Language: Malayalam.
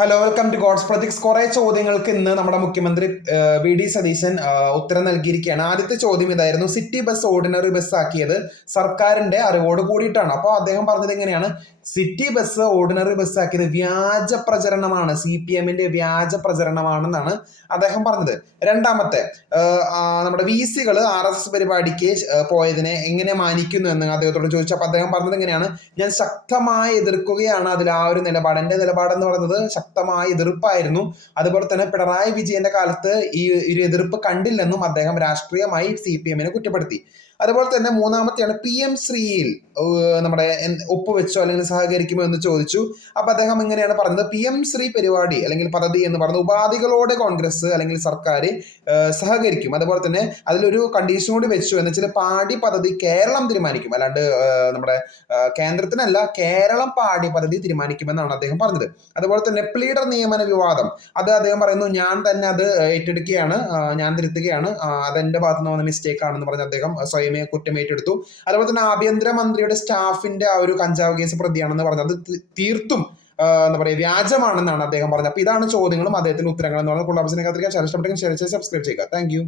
Hello, welcome to god's projects. കുറെ ചോദ്യങ്ങൾക്ക് ഇന്ന് നമ്മുടെ മുഖ്യമന്ത്രി വി.ഡി. സതീശൻ ഉത്തരം നൽകിയിരിക്കുകയാണ്. ആദ്യത്തെ ചോദ്യം ഇതായിരുന്നു: സിറ്റി ബസ് ഓർഡിനറി ബസ് ആക്കിയത് സർക്കാരിന്റെ അറിവോട് കൂടിയിട്ടാണ്. അപ്പോൾ അദ്ദേഹം പറഞ്ഞത് എങ്ങനെയാണ്? സിറ്റി ബസ് ഓർഡിനറി ബസ് ആക്കിയത് വ്യാജ പ്രചരണമാണ്, CPM-ന്റെ വ്യാജ പ്രചരണമാണെന്നാണ് അദ്ദേഹം പറഞ്ഞത്. രണ്ടാമത്തെ, നമ്മുടെ VC-കൾ RSS പരിപാടിക്ക് പോയതിനെ എങ്ങനെ മാനിക്കുന്നു എന്ന് അദ്ദേഹത്തോട് ചോദിച്ചു. അപ്പൊ അദ്ദേഹം പറഞ്ഞത് എങ്ങനെയാണ്? ഞാൻ ശക്തമായി എതിർക്കുകയാണ്. അതിൽ ആ ഒരു നിലപാട്, എന്റെ നിലപാടെന്ന് പറയുന്നത് ശക്തമായ എതിർപ്പായിരുന്നു. അതുപോലെ തന്നെ പിണറായി വിജയന്റെ കാലത്ത് ഈ ഒരു എതിർപ്പ് കണ്ടില്ലെന്നും അദ്ദേഹം രാഷ്ട്രീയമായി CPM-നെ കുറ്റപ്പെടുത്തി. അതുപോലെ തന്നെ മൂന്നാമത്തെയാണ്, PM ശ്രീയിൽ നമ്മുടെ ഒപ്പുവെച്ചോ അല്ലെങ്കിൽ സഹകരിക്കുമോ എന്ന് ചോദിച്ചു. അപ്പൊ അദ്ദേഹം ഇങ്ങനെയാണ് പറഞ്ഞത്: PM ശ്രീ പരിപാടി അല്ലെങ്കിൽ പദ്ധതി എന്ന് പറയുന്ന ഉപാധികളോടെ കോൺഗ്രസ് അല്ലെങ്കിൽ സർക്കാർ സഹകരിക്കും. അതുപോലെ തന്നെ അതിലൊരു കണ്ടീഷൻ കൂടി വെച്ചു, എന്ന് വെച്ചാൽ പാഠ്യ പദ്ധതി കേരളം തീരുമാനിക്കും, അല്ലാണ്ട് നമ്മുടെ കേന്ദ്രത്തിനല്ല, കേരളം പാഠ്യ പദ്ധതി തീരുമാനിക്കുമെന്നാണ് അദ്ദേഹം പറഞ്ഞത്. അതുപോലെ തന്നെ പ്ലീഡർ നിയമന വിവാദം, അത് അദ്ദേഹം പറയുന്നു ഞാൻ തന്നെ അത് ഏറ്റെടുക്കുകയാണ്, ഞാൻ തിരുത്തുകയാണ്, അതെന്റെ ഭാഗത്ത് നിന്ന് വന്ന മിസ്റ്റേക്ക് ആണെന്ന് പറഞ്ഞ് അദ്ദേഹം സ്വയമേ കുറ്റം ഏറ്റെടുത്തു. അതുപോലെ തന്നെ ആഭ്യന്തരമന്ത്രിയുടെ സ്റ്റാഫിന്റെ ആ ഒരു കഞ്ചാവ് കേസ് പ്രതിയാണെന്ന് പറഞ്ഞത് തീർത്തും എന്താ പറയുക, വ്യാജമാണെന്നാണ് അദ്ദേഹം പറഞ്ഞത്. അപ്പൊ ഇതാണ് ചോദ്യങ്ങളും അദ്ദേഹത്തിന്റെ ഉത്തരങ്ങളും എന്ന് പറയുന്നത്. കൂടുതൽ അവസരം കാത്തിരിക്കാൻ, സബ്സ്ക്രൈബ് ചെയ്യുക. Thank you.